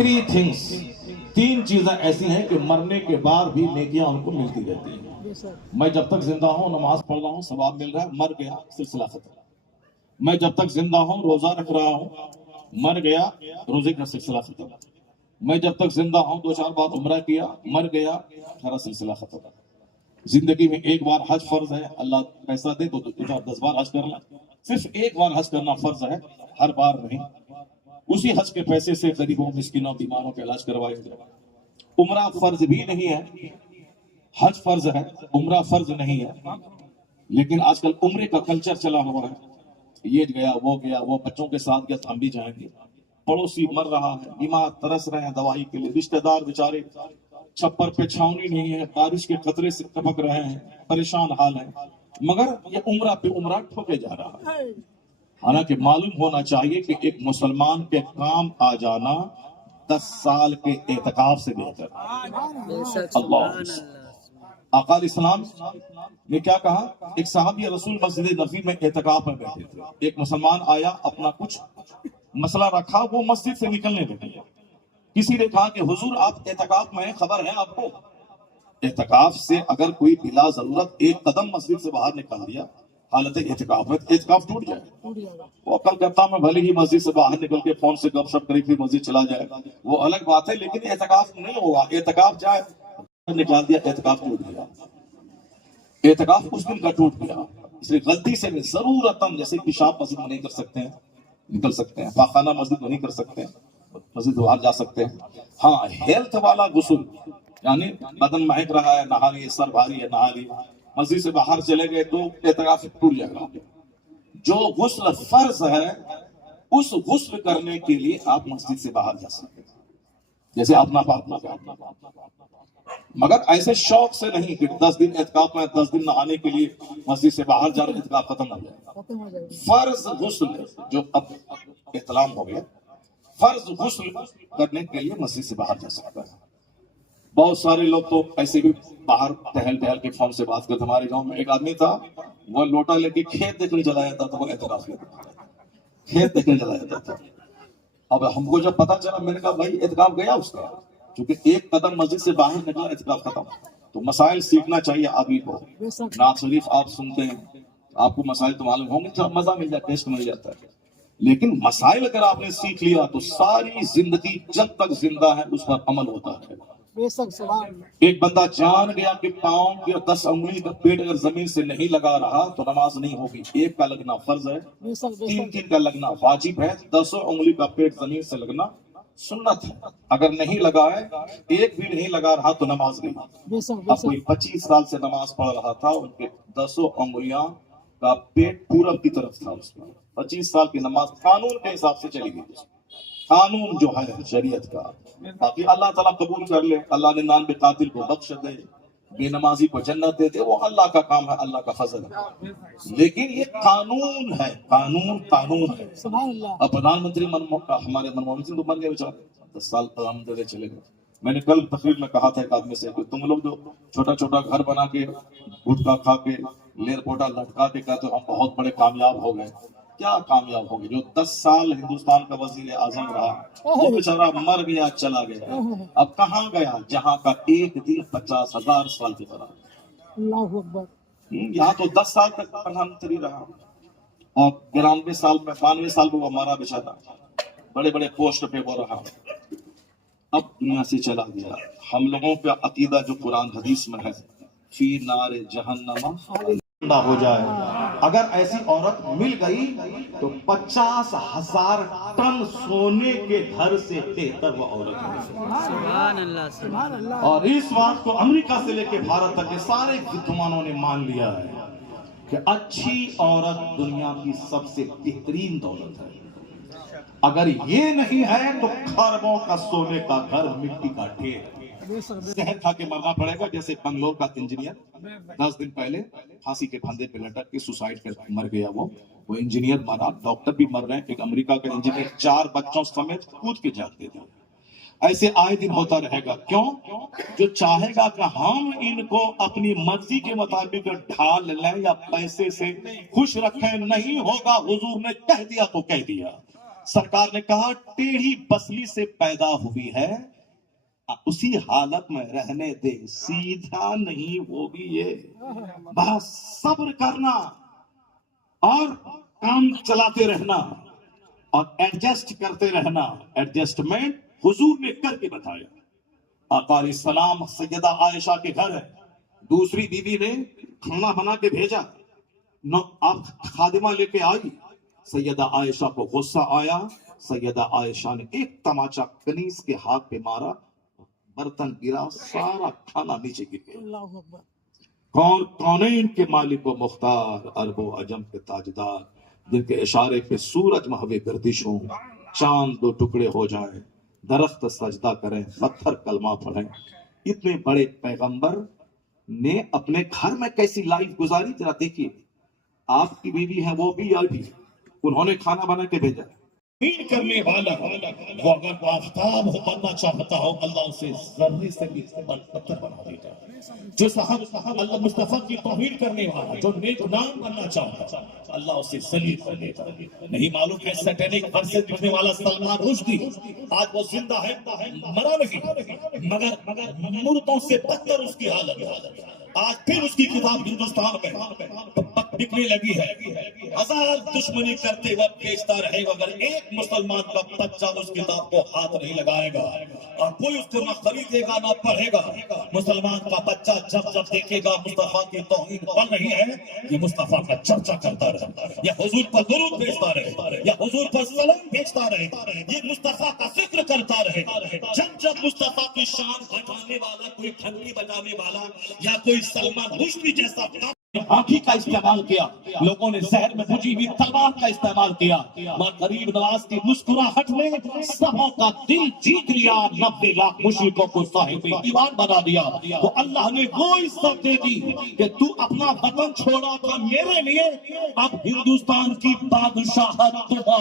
3 things, 3 चीजें ऐसी हैं कि मरने के बाद भी नेकियां उनको मिलती रहती हैं। मैं जब तक जिंदा हूं नमाज पढ़ रहा हूं सवाब मिल रहा है, मर गया सिलसिला खत्म। मैं जब तक जिंदा हूं रोजा रख रहा हूं, मर गया रोजे का सिलसिला खत्म। मैं जब तक जिंदा हूं 2-4 बार उम्रा किया, मर गया सारा सिलसिला खत्म। जिंदगी में एक बार हज फर्ज है, अल्लाह पैसा दे तो 10 बार हज करना, सिर्फ एक बार हज करना फर्ज है, हर बार नहीं। उसी हज के पैसे से गरीबों मिस्किनों बीमारों का इलाज करवाएंगे। उम्रा फर्ज भी नहीं है, हज फर्ज है, उम्रा फर्ज नहीं है। लेकिन आजकल उम्रे का कल्चर चला हुआ है, ये गया वो बच्चों के साथ गया तो हम भी जाएंगे। पड़ोसी मर रहा है, बीमार तरस रहे हैं दवाई के लिए, रिश्तेदार बेचारे छप्पर पे छावनी नहीं है, बारिश के खतरे से टपक रहे हैं, परेशान हाल है, मगर ये उम्रा पे उम्रा ठोके जा रहा है। हालांकि मालूम होना चाहिए कि एक मुसलमान के काम आ जाना 10 साल के एतकाफ से बेहतर। अल्लाह आकाल इस्लाम ने क्या कहा, एक साहबी रसूल मस्जिद नबी में एतकाफ में बैठे थे, एक मुसलमान आया, अपना कुछ मसला रखा, वो मस्जिद से निकलने लगे। किसी ने कहा कि हुजूर आप एतकाफ में, खबर है आपको? एतकाफ से अगर कोई बिला जरूरत एक कदम मस्जिद से बाहर निकाल दिया, हालत एतकाफ में एतकाफ टूट जाए। वो कलकत्ता में भले ही मस्जिद से बाहर निकल के फोन से गपशप करी फिर मस्जिद चला जाए, वो अलग बात है, लेकिन एतकाफ नहीं होगा। एतकाफ जाए निकाल दिया, एतकाफ टूट गया, एतकाफ उस दिन का टूट गया। इसलिए गलती से भी जरूरतन, जैसे पेशाब मस्जिद में नहीं कर सकते हैं, निकल सकते हैं, पाखाना मस्जिद में नहीं कर सकते हैं, मस्जिद बाहर जा सकते हैं। हाँ, हेल्थ वाला गुस्ल, यानी बदन महक रहा है, नहा लिए, सर भारी है, नहा लिए, मस्जिद से बाहर चले गए तो एतकाफ टूट जाएगा। जो गुस्ल फर्ज है उस गुस्ल करने के लिए आप मस्जिद से बाहर जा सकते हैं, जैसे अपना मगर ऐसे शौक से नहीं कि 10 दिन एतकाफ में 10 दिन नहाने के लिए मस्जिद से बाहर जाना, एतकाफ खत्म हो जाएगा। फर्ज गुस्ल जो अब इत्लाम हो गया, फर्ज गुस्ल करने के लिए मस्जिद से बाहर जा सकता है। बहुत सारे लोग तो ऐसे भी बाहर टहल के फोन से बात करते। हमारे गांव में एक आदमी था, वो लोटा लेके खेत देखने चला जाता था, वो एतकाफ खेत देखने चला जाता था। अब हमको जब पता चला, मैंने कहा भाई एतकाफ गया उसका, क्योंकि एक कदम मस्जिद से बाहर निकला एतकाफ खत्म। तो मसाइल सीखना चाहिए आदमी को। नात शरीफ आप सुनते हैं, आपको मसाइल तो मालूम होंगे, तो मजा मिल जाता है, टेस्ट मिल जाता है। लेकिन मसाइल अगर आपने सीख लिया तो सारी जिंदगी जब तक जिंदा है उस पर अमल होता है। एक बंदा जान गया कि पाँव के 10 उंगली का पेट अगर जमीन से नहीं लगा रहा तो नमाज नहीं होगी। एक का लगना फर्ज है, 3 का लगना वाजिब है, 10 उंगली का पेट जमीन से लगना सुन्नत है। अगर नहीं लगा है, एक भी नहीं लगा रहा तो नमाज नहीं। अब कोई 25 साल से नमाज पढ़ रहा था, उनके 10 उंगलियां का पेट पूरब की तरफ था, उसमें 25 साल की नमाज कानून के हिसाब से चली गई। कानून जो है शरीयत का, बाकी अल्लाह ताला कबूल कर ले, अल्लाह ने नान बेकातिल को बख्श दे, बेनमाजी को जन्नत दे दे, वो अल्लाह का काम है, अल्लाह का फजल है। लेकिन ये कानून है, कानून है। अब प्रधानमंत्री हमारे मनमोहन सिंह तो मर गए बेचारे, 10 साल प्रधानमंत्री चले गए। मैंने कल तकरीर में कहा था एक आदमी से कि तुम लोग जो छोटा छोटा घर बना के गुटखा खा के लेर पोटा लटका के कहते हो हम बहुत बड़े कामयाब हो गए, क्या कामयाब हो गए? जो 10 साल हिंदुस्तान का वजीर आजम रहा, वो बेचारा मर गया, चला गया। अब कहाँ गया जहाँ का एक दिन 50,000 साल की तरह। यहाँ तो 10 साल तक प्रधानमंत्री रहा और 92 साल में वो मरा बेचारा, बड़े बड़े पोस्ट पे वो रहा, अब दुनिया से चला गया। हम लोगों का अकीदा जो कुरान हदीस में है, फी नारे जहन्नमा हो जाए। अगर ऐसी औरत मिल गई तो 50,000 टन सोने के घर से बेहतर वो औरत है। और इस बात को अमेरिका से लेकर भारत तक के सारे विद्वानों ने मान लिया है कि अच्छी औरत दुनिया की सबसे बेहतरीन दौलत है। अगर ये नहीं है तो खरबों का सोने का घर, मिट्टी का ढेर। जहर खा के मरना पड़ेगा, जैसे बंगलोर का इंजीनियर 10 दिन पहले फांसी के फंदे पे लटक के सुसाइड कर मर गया। वो इंजीनियर मरा, डॉक्टर भी मर रहे हैं। एक अमेरिका का इंजीनियर 4 बच्चों समेत कूद के जाते थे। ऐसे आए दिन होता रहेगा। क्यों? जो चाहेगा कि हम इनको अपनी मर्जी के मुताबिक ढाल लें या पैसे से खुश रखें, नहीं होगा। हुजूर ने कह दिया तो कह दिया। سرکار نے کہا ٹیڑھی بسلی سے پیدا ہوئی ہے، اسی حالت میں رہنے دے، سیدھا نہیں ہوگی یہ۔ بس صبر کرنا اور کام چلاتے رہنا اور ایڈجسٹ کرتے رہنا۔ ایڈجسٹمنٹ حضور نے کر کے بتایا۔ آقا علیہ السلام سیدہ عائشہ کے گھر ہے، دوسری بیوی نے کھانا بنا کے بھیجا، اب خادمہ لے کے آئی، سیدہ عائشہ کو غصہ آیا، سیدہ عائشہ نے ایک تماچا کنیز کے ہاتھ پہ مارا، برتن گرا، سارا کھانا نیچے گر گیا۔ کون کونین کے مالک و مختار، عرب و عجم کے تاجدار، جن کے اشارے پہ سورج محو گردش ہوں، چاند دو ٹکڑے ہو جائے، درخت سجدہ کریں، پتھر کلمہ پڑھیں، اتنے بڑے پیغمبر نے اپنے گھر میں کیسی لائف گزاری، ذرا دیکھیے۔ آپ کی بیوی ہے، وہ بھی آئی، انہوں نے کھانا بنا کے بھیجا۔ یقین کرنے والا وہ اگر آفتاب ہو بننا چاہتا ہو، اللہ اسے ذرے سے بھی پتھر بنا دیتا ہے۔ جو صاحب اللہ مصطفیٰ کی توحید کرنے والا، جو نیک نام بننا چاہتا ہے، اللہ اسے ذلیل کر دیتا ہے۔ نہیں معلوم ہے سیٹینک ورسز لکھنے والا سلمان رشدی آج وہ زندہ ہے، مرا نہیں، مگر مردوں سے بدتر اس کی حالت ہے۔ آج پھر اس کی کتاب ہندوستان میں بکنے لگی ہے، ہزار دشمنی کرتے وقت بیچتا رہے گا، اگر ایک مسلمان کا بچہ اس کتاب کو ہاتھ نہیں لگائے گا اور کوئی اس کو نہ خریدے گا نہ پڑھے گا۔ مسلمان کا بچہ جب جب دیکھے گا مصطفیٰ کی توہین بن رہی ہے، یہ مصطفیٰ کا چرچا کرتا رہے، یا حضور پر درود بھیجتا رہے، یا حضور پر سلام بھیجتا رہے، یہ مصطفیٰ کا ذکر کرتا رہے۔ جب جب مصطفیٰ کی شان گھٹانے والا، کوئی ٹھنڈی بجانے والا یا کوئی سلمان رشدی جیسا آنکھی کا استعمال کیا، لوگوں نے زہر میں بجھی ہوئی تلوار کا استعمال کیا، ماں غریب نواز کی مسکراہٹ نے سبوں کا دل جیت لیا، 90 لاکھ مشرکوں کو صاحب ایمان بنا دیا۔ تو اللہ نے وہ عزت دے دی کہ تو اپنا وطن چھوڑا تھا میرے لیے، اب ہندوستان کی بادشاہت تمہاری